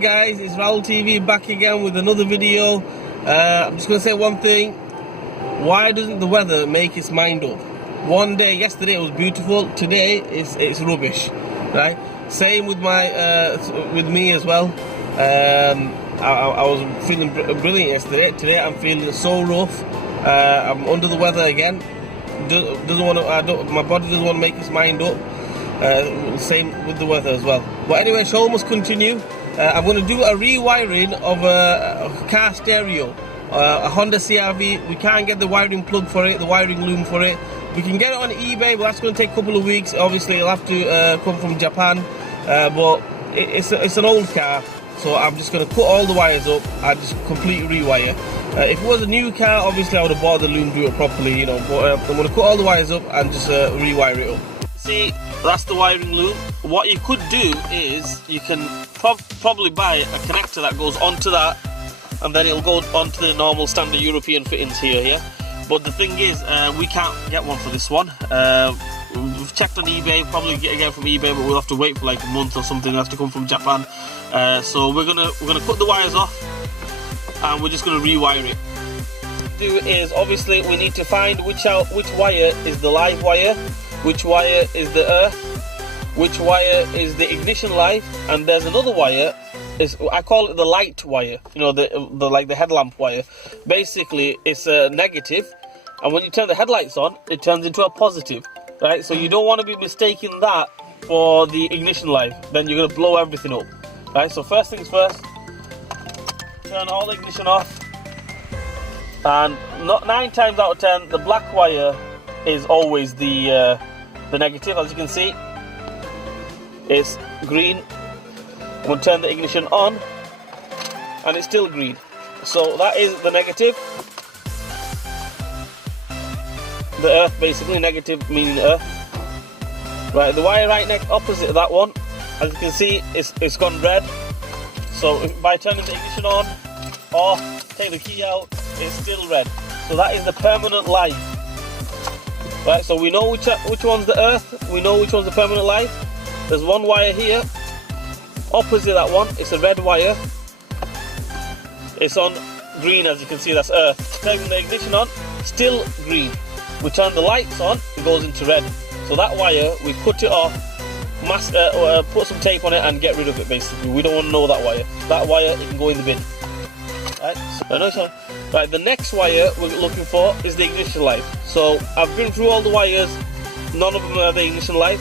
going, guys? It's Raul TV back again with another video. I'm just going to say one thing. Why doesn't the weather make its mind up? One day, yesterday it was beautiful. Today it's rubbish, right? Same with with me as well. I was feeling brilliant yesterday. Today I'm feeling so rough. I'm under the weather again. My body doesn't want to make its mind up. Same with the weather as well. But anyway, show must continue. I'm going to do a rewiring of a car stereo, a Honda CR-V. We can't get the wiring plug for it, the wiring loom for it. We can get it on eBay, but that's going to take a couple of weeks. Obviously, it'll have to come from Japan. But it's an old car, so I'm just going to cut all the wires up and just completely rewire. If it was a new car, obviously I would have bought the loom, do it properly, you know. But I'm going to cut all the wires up and just rewire it up. See, that's the wiring loom. What you could do is you can probably buy a connector that goes onto that, and then it'll go onto the normal standard European fittings here. Yeah. But the thing is, we can't get one for this one. We've checked on eBay, probably get again from eBay, but we'll have to wait for like a month or something. It has to come from Japan. So we're gonna cut the wires off, and we're just gonna rewire it. Do is obviously we need to find which wire is the live wire, which wire is the earth, which wire is the ignition live, and there's another wire. I call it the light wire. You know, the like the headlamp wire. Basically, it's a negative, and when you turn the headlights on, it turns into a positive. Right? So you don't want to be mistaking that for the ignition live. Then you're gonna blow everything up. Right? So first things first, turn all the ignition off, and 9 times out of 10, the black wire is always the negative. As you can see, it's green. I'm going to turn the ignition on, and it's still green. So that is the negative. The earth, basically, negative meaning earth. Right, the wire right next opposite that one, as you can see, it's gone red. So by turning the ignition on or take the key out, it's still red. So that is the permanent live. Right, so we know which one's the earth, we know which one's the permanent live. There's one wire here, opposite that one, it's a red wire. It's on green, as you can see, that's earth. Turning the ignition on, still green. We turn the lights on, it goes into red. So that wire, we cut it off, put some tape on it and get rid of it basically. We don't want to know that wire. That wire, it can go in the bin. Right, the next wire we're looking for is the ignition light. So I've been through all the wires, none of them are the ignition light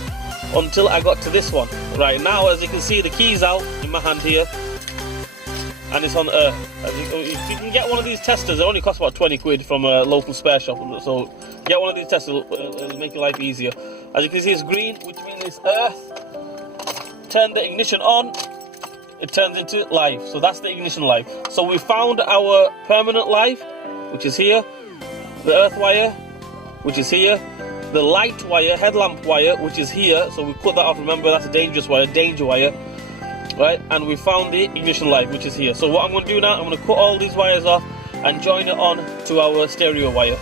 until I got to this one. Right now, as you can see, the key's out in my hand here, and it's on earth. If you can get one of these testers, it only costs about 20 quid from a local spare shop. So get one of these testers, it'll make your life easier. As you can see, it's green, which means it's earth. Turn the ignition on, it turns into live. So that's the ignition live. So we found our permanent live, which is here, the earth wire, which is here, the light wire, headlamp wire, which is here. So we cut that off. Remember, that's a dangerous wire, danger wire, right? And we found the ignition live, which is here. So what I'm going to do now, I'm going to cut all these wires off and join it on to our stereo wire.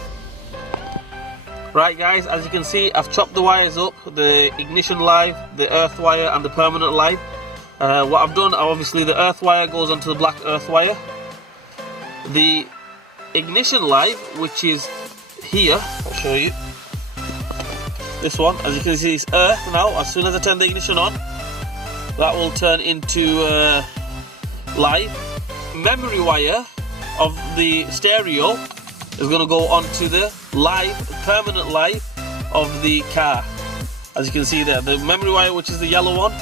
Right, guys, as you can see, I've chopped the wires up, the ignition live, the earth wire, and the permanent live. What I've done, obviously the earth wire goes onto the black earth wire. The ignition live, which is here, I'll show you. This one, as you can see, it's earth now. As soon as I turn the ignition on, that will turn into live. Memory wire of the stereo is going to go onto the live, permanent live of the car. As you can see there, the memory wire, which is the yellow one,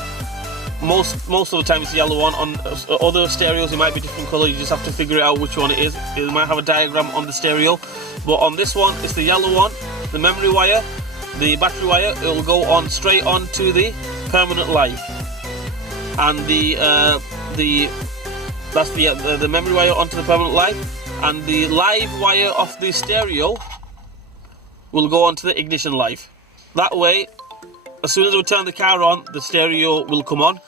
most of the time it's the yellow one. On other stereos it might be different colour, you just have to figure it out which one it is. It might have a diagram on the stereo, but on this one it's the yellow one, the memory wire. The battery wire, it will go on straight onto the permanent live, and that's the memory wire onto the permanent live, and the live wire off the stereo will go onto the ignition live. That way, as soon as we turn the car on, the stereo will come on,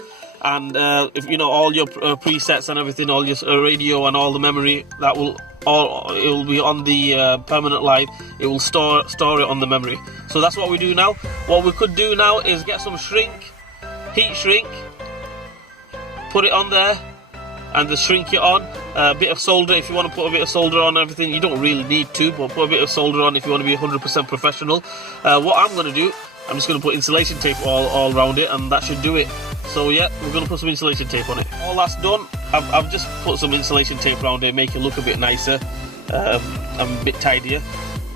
and if you know all your presets and everything, all your radio and all the memory, that will it will be on the permanent live. It will store it on the memory. So that's what we do now. What we could do now is get some shrink, heat shrink, put it on there, and just shrink it on. A bit of solder if you want to put a bit of solder on everything. You don't really need to, but put a bit of solder on if you want to be 100% professional. What I'm going to do, I'm just going to put insulation tape all around it, and that should do it. So yeah, we're going to put some insulation tape on it. All that's done, I've just put some insulation tape around it, make it look a bit nicer and a bit tidier.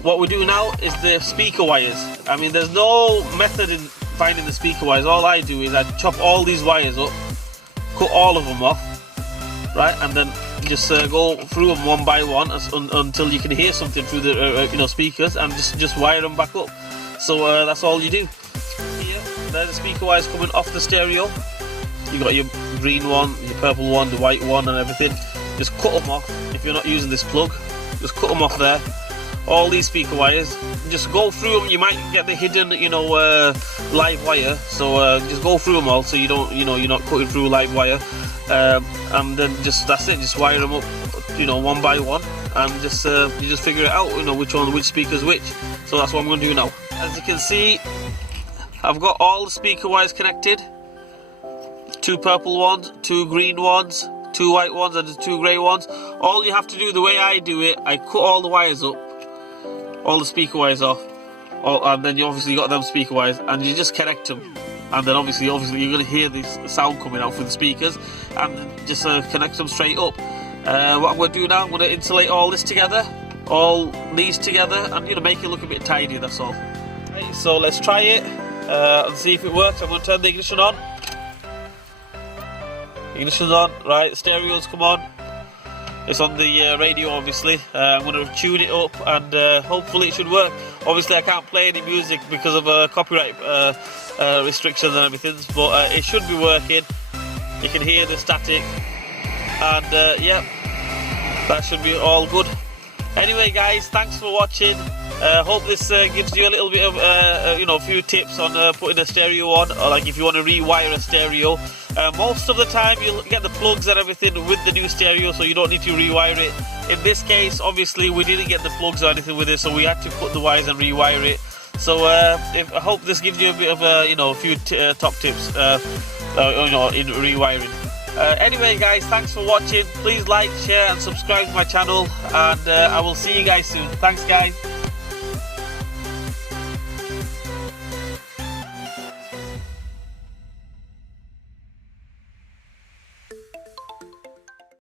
What we do now is the speaker wires. I mean, there's no method in finding the speaker wires. All I do is I chop all these wires up, cut all of them off, right, and then just go through them one by one until you can hear something through the speakers, and just wire them back up. So that's all you do. Here, there's the speaker wires coming off the stereo. You got your green one, your purple one, the white one, and everything. Just cut them off. If you're not using this plug, just cut them off there. All these speaker wires, just go through them. You might get the hidden, live wire. So just go through them all, so you don't, you're not cutting through live wire. And then that's it. Just wire them up, one by one, and you just figure it out, which speaker's which. So that's what I'm going to do now. As you can see, I've got all the speaker wires connected. 2 purple ones, 2 green ones, 2 white ones, and 2 grey ones. All you have to do, the way I do it, I cut all the wires up, all the speaker wires off, and then you obviously got them speaker wires, and you just connect them, and then obviously you're going to hear this sound coming out through the speakers, and just connect them straight up. What I'm going to do now, I'm going to insulate all this together, all these together, and make it look a bit tidy. That's all. Right, so let's try it and see if it works. I'm going to turn the ignition on. Ignition's on, right, stereo's come on. It's on the radio, obviously. I'm going to tune it up, and hopefully it should work. Obviously I can't play any music because of copyright restrictions and everything, but it should be working. You can hear the static, and yeah, that should be all good. Anyway guys, thanks for watching. Hope this gives you a little bit of a few tips on putting a stereo on, or like if you want to rewire a stereo. Most of the time you'll get the plugs and everything with the new stereo, so you don't need to rewire it. In this case, obviously we didn't get the plugs or anything with it, so we had to cut the wires and rewire it. So I hope this gives you a bit of a few top tips in rewiring. Anyway guys, thanks for watching. Please like, share and subscribe to my channel, and I will see you guys soon. Thanks guys.